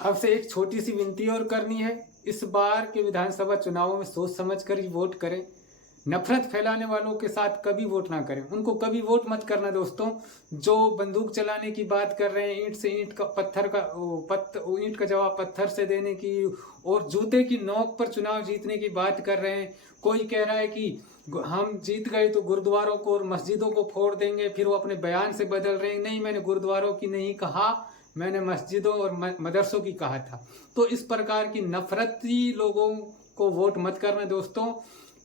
अब से एक छोटी सी विनती और करनी है, इस बार के विधानसभा चुनावों में सोच समझ कर ही वोट करें। नफरत फैलाने वालों के साथ कभी वोट ना करें, उनको कभी वोट मत करना दोस्तों। जो बंदूक चलाने की बात कर रहे हैं, ईंट से ईंट का पत्थर का ईंट का जवाब पत्थर से देने की, और जूते की नोक पर चुनाव जीतने की बात कर रहे हैं। कोई कह रहा है कि हम जीत गए तो गुरुद्वारों को और मस्जिदों को फोड़ देंगे, फिर वो अपने बयान से बदल रहे हैं। नहीं, मैंने गुरुद्वारों की नहीं कहा, मैंने मस्जिदों और मदरसों की कहा था। तो इस प्रकार की नफरती लोगों को वोट मत करना दोस्तों,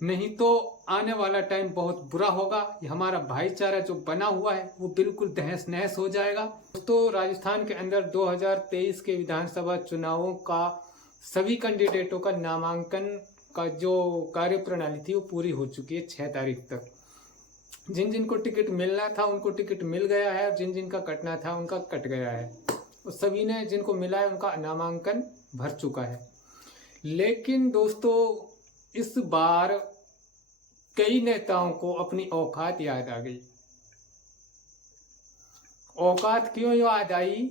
नहीं तो आने वाला टाइम बहुत बुरा होगा। ये हमारा भाईचारा जो बना हुआ है वो बिल्कुल तहस नहस हो जाएगा। दोस्तों, राजस्थान के अंदर 2023 के विधानसभा चुनावों का सभी कैंडिडेटों का नामांकन का जो कार्य प्रणाली थी वो पूरी हो चुकी है 6 तारीख तक। जिन जिन को टिकट मिलना था उनको टिकट मिल गया है, और जिन जिन का कटना था उनका कट गया है। और सभी ने जिनको मिला है उनका नामांकन भर चुका है। लेकिन दोस्तों, इस बार कई नेताओं को अपनी औकात याद आ गई। औकात क्यों याद आई?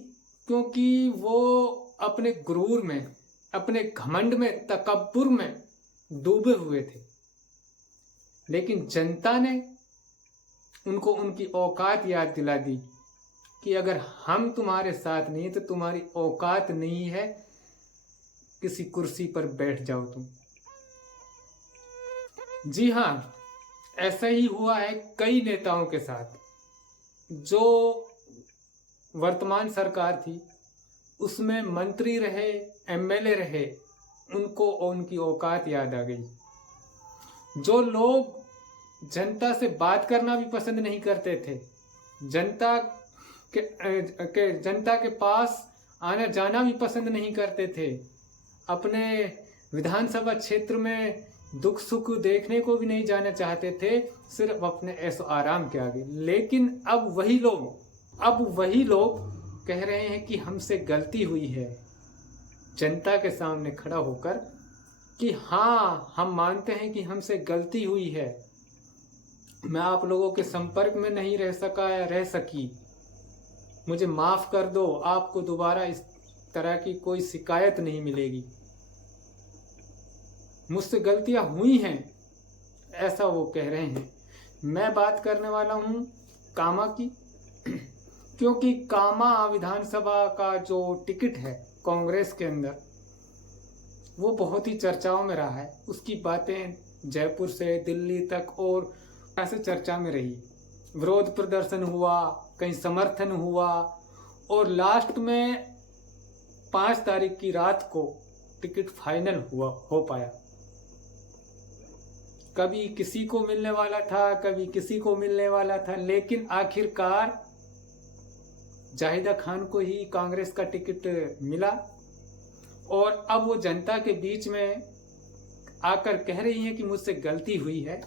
क्योंकि वो अपने गुरूर में, अपने घमंड में, तकब्बुर में डूबे हुए थे। लेकिन जनता ने उनको उनकी औकात याद दिला दी कि अगर हम तुम्हारे साथ नहीं तो तुम्हारी औकात नहीं है, किसी कुर्सी पर बैठ जाओ तुम। जी हाँ, ऐसा ही हुआ है कई नेताओं के साथ। जो वर्तमान सरकार थी उसमें मंत्री रहे, एमएलए रहे, उनको उनकी औकात याद आ गई। जो लोग जनता से बात करना भी पसंद नहीं करते थे, जनता के पास आना जाना भी पसंद नहीं करते थे, अपने विधानसभा क्षेत्र में दुख सुख देखने को भी नहीं जाना चाहते थे, सिर्फ अपने ऐशो आराम के आगे। लेकिन अब वही लोग कह रहे हैं कि हमसे गलती हुई है, जनता के सामने खड़ा होकर कि हाँ, हम मानते हैं कि हमसे गलती हुई है, मैं आप लोगों के संपर्क में नहीं रह सका या रह सकी, मुझे माफ कर दो, आपको दोबारा इस तरह की कोई शिकायत नहीं मिलेगी, मुझसे गलतियां हुई हैं, ऐसा वो कह रहे हैं। मैं बात करने वाला हूं कामा की, क्योंकि कामा विधानसभा का जो टिकट है कांग्रेस के अंदर, वो बहुत ही चर्चाओं में रहा है। उसकी बातें जयपुर से दिल्ली तक और ऐसे चर्चा में रही। विरोध प्रदर्शन हुआ, कहीं समर्थन हुआ, और लास्ट में 5 तारीख की रात को टिकट फाइनल हो पाया। कभी किसी को मिलने वाला था, कभी किसी को मिलने वाला था, लेकिन आखिरकार जाहिदा खान को ही कांग्रेस का टिकट मिला। और अब वो जनता के बीच में आकर कह रही हैं कि मुझसे गलती हुई है,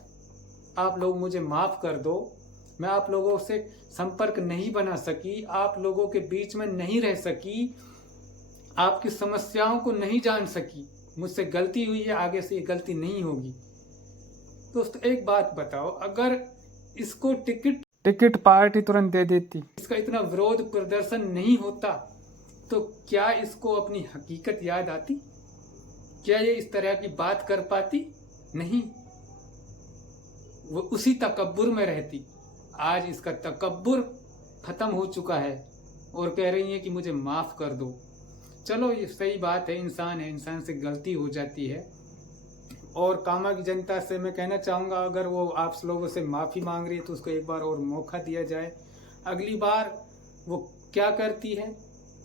आप लोग मुझे माफ कर दो, मैं आप लोगों से संपर्क नहीं बना सकी, आप लोगों के बीच में नहीं रह सकी, आपकी समस्याओं को नहीं जान सकी, मुझसे गलती हुई है, आगे से ये गलती नहीं होगी। दोस्तों, एक बात बताओ, अगर इसको टिकट पार्टी तुरंत दे देती, इसका इतना विरोध प्रदर्शन नहीं होता, तो क्या इसको अपनी हकीकत याद आती? क्या ये इस तरह की बात कर पाती? नहीं, वो उसी तकब्बुर में रहती। आज इसका तकब्बुर खत्म हो चुका है और कह रही है कि मुझे माफ कर दो। चलो, ये सही बात है, इंसान है, इंसान से गलती हो जाती है। और कामा की जनता से मैं कहना चाहूँगा, अगर वो आप लोगों से माफ़ी मांग रही है तो उसको एक बार और मौका दिया जाए। अगली बार वो क्या करती है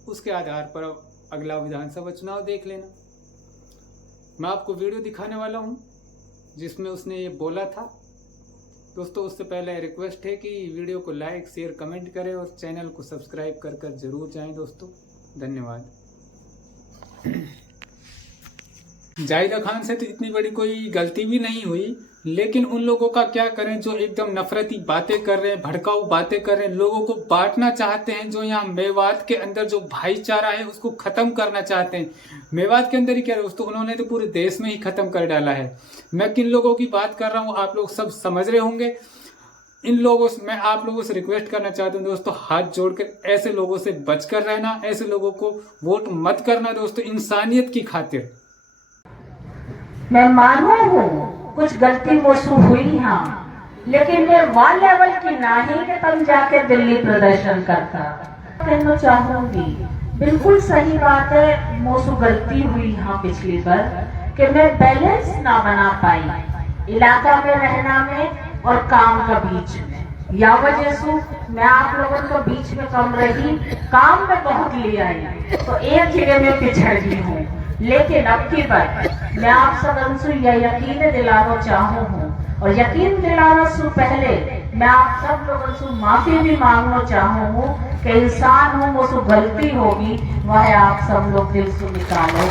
उसके आधार पर अगला विधानसभा चुनाव देख लेना। मैं आपको वीडियो दिखाने वाला हूँ जिसमें उसने ये बोला था। दोस्तों, उससे पहले रिक्वेस्ट है कि वीडियो को लाइक, शेयर, कमेंट करें और चैनल को सब्सक्राइब कर जरूर जाएं दोस्तों। धन्यवाद। जाहिदा खान से तो इतनी बड़ी कोई गलती भी नहीं हुई, लेकिन उन लोगों का क्या करें जो एकदम नफरती बातें कर रहे हैं, भड़काऊ बातें कर रहे हैं, लोगों को बांटना चाहते हैं, जो यहाँ मेवात के अंदर जो भाईचारा है उसको खत्म करना चाहते हैं। मेवात के अंदर ही क्या दोस्तों, उन्होंने तो पूरे देश में ही खत्म कर डाला है। मैं किन लोगों की बात कर रहा हूँ आप लोग सब समझ रहे होंगे। इन लोगों से मैं आप लोगों से रिक्वेस्ट करना चाहता हूँ दोस्तों, हाथ जोड़कर ऐसे लोगों से बचकर रहना, ऐसे लोगों को वोट मत करना दोस्तों, इंसानियत की खातिर। मैं मानू हूँ कुछ गलती मुझसे हुई, हाँ, लेकिन मैं वहाँ लेवल की नहीं कि तुम जाके दिल्ली प्रदर्शन करता। कहना चाहूंगी बिल्कुल सही बात है, मुझसे गलती हुई हाँ पिछली बार कि मैं बैलेंस ना बना पाई इलाका में रहना में और काम का बीच में। या वजह से मैं आप लोगों के बीच में कम रही, काम में बहुत ले आई, तो एक जगह में पिछड़ गई हूँ। लेकिन अब की बार मैं आप सब यह यकीन दिलाना चाहूँ हूँ, और यकीन दिलाना से पहले मैं आप सब लोगों से माफी भी मांगना चाहूँ हूँ कि इंसान हूँ, मुझसे गलती होगी, वह आप सब लोग दिल से निकालो।